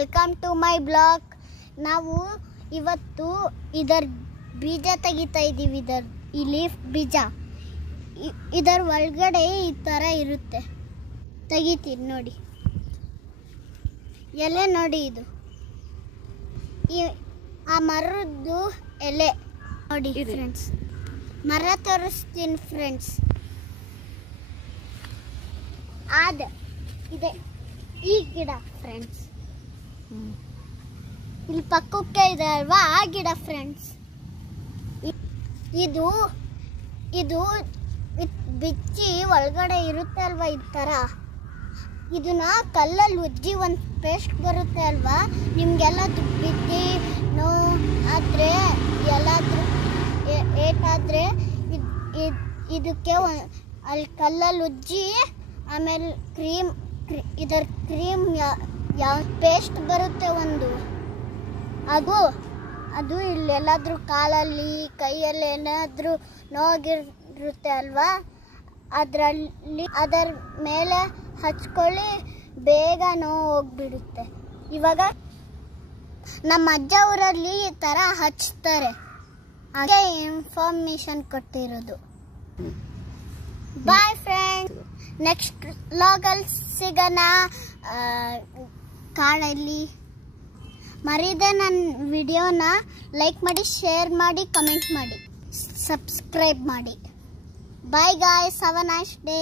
Welcome to my blog. ನಾವು ಇವತ್ತು ಇದರ ಬೀಜ ತೆಗಿತಾ ಇದ್ದೀವಿ. ಈ ಲೀಫ್ ಬೀಜ ಇದರ ಒಳಗಡೆ ಈ ಥರ ಇರುತ್ತೆ. ತೆಗಿತೀನಿ ನೋಡಿ. ಎಲೆ ನೋಡಿ, ಇದು ಆ ಮರದ್ದು ಎಲೆ ನೋಡಿ ಫ್ರೆಂಡ್ಸ್. ಮರ ತೋರಿಸ್ತೀನಿ ಫ್ರೆಂಡ್ಸ್. ಇದೆ ಈ ಗಿಡ ಫ್ರೆಂಡ್ಸ್. ಇಲ್ಲಿ ಪಕ್ಕಕ್ಕೆ ಇದೆ ಅಲ್ವಾ, ಆ ಗಿಡ ಫ್ರೆಂಡ್ಸ್. ಇದು ಬಿಚ್ಚಿ ಒಳಗಡೆ ಇರುತ್ತೆ ಅಲ್ವಾ, ಈ ಥರ. ಇದನ್ನ ಕಲ್ಲಲ್ಲಿ ಉಜ್ಜಿ ಒಂದು ಪೇಸ್ಟ್ ಬರುತ್ತೆ ಅಲ್ವಾ. ನಿಮಗೆಲ್ಲ ಬಿದ್ದು ನೋವು ಆದರೆ ಎಲ್ಲಾದರೂ ಏಟಾದರೆ ಇದಕ್ಕೆ ಅಲ್ಲಿ ಕಲ್ಲಲ್ಲಿ ಉಜ್ಜಿ ಆಮೇಲೆ ಇದರ ಕ್ರೀಮ್ ಯಾವ ಪೇಸ್ಟ್ ಬರುತ್ತೆ ಒಂದು, ಅದು ಇಲ್ಲೆಲ್ಲಾದರೂ ಕಾಲಲ್ಲಿ ಕೈಯಲ್ಲಿ ಏನಾದರೂ ನೋವಾಗಿರುತ್ತೆ ಅಲ್ವಾ, ಅದರ ಮೇಲೆ ಹಚ್ಕೊಳ್ಳಿ, ಬೇಗ ನೋವು ಹೋಗ್ಬಿಡುತ್ತೆ. ಇವಾಗ ನಮ್ಮ ಅಜ್ಜ ಊರಲ್ಲಿ ಈ ಥರ ಹಚ್ತಾರೆ. ಹಾಗೆ ಇನ್ಫಾರ್ಮೇಶನ್ ಕೊಟ್ಟಿರೋದು. ಬಾಯ್ ಫ್ರೆಂಡ್ಸ್, ನೆಕ್ಸ್ಟ್ ವ್ಲಾಗಲ್ಲಿ ಸಿಗೋಣ. ಕಾಡಲ್ಲಿ ಮರೀದೆ ನನ್ನ ವಿಡಿಯೋನ ಲೈಕ್ ಮಾಡಿ, ಶೇರ್ ಮಾಡಿ, ಕಮೆಂಟ್ ಮಾಡಿ, ಸಬ್ಸ್ಕ್ರೈಬ್ ಮಾಡಿ. Bye guys, have a nice day.